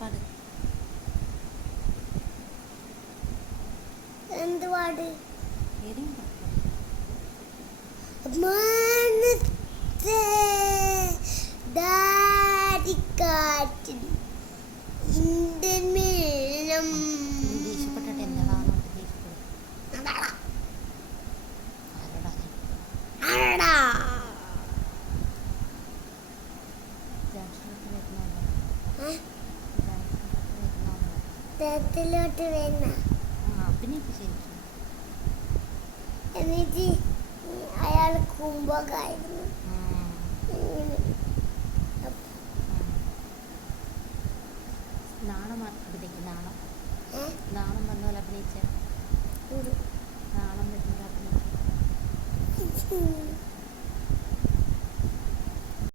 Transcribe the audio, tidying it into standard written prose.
പാട്. എന്ത് പാട്? ഏതെങ്കിലും മനസ്സേ ദാരിക്കാറ്റിൽ ഇന്ത്യൻ മേളം. ദേഷ്യപ്പെട്ടിട്ട് എന്താടാ ദേഷ്യപ്പെടും? ആരടാ? ത്തിലോട്ട് വരുന്ന എന്നിട്ട് അയാൾ കുംഭകായിരുന്നു. നാണം നാണം നാണം വന്ന പോലെ അഭിനയിച്ച നാണം വരുന്ന പോലെ അഭിനയിച്ച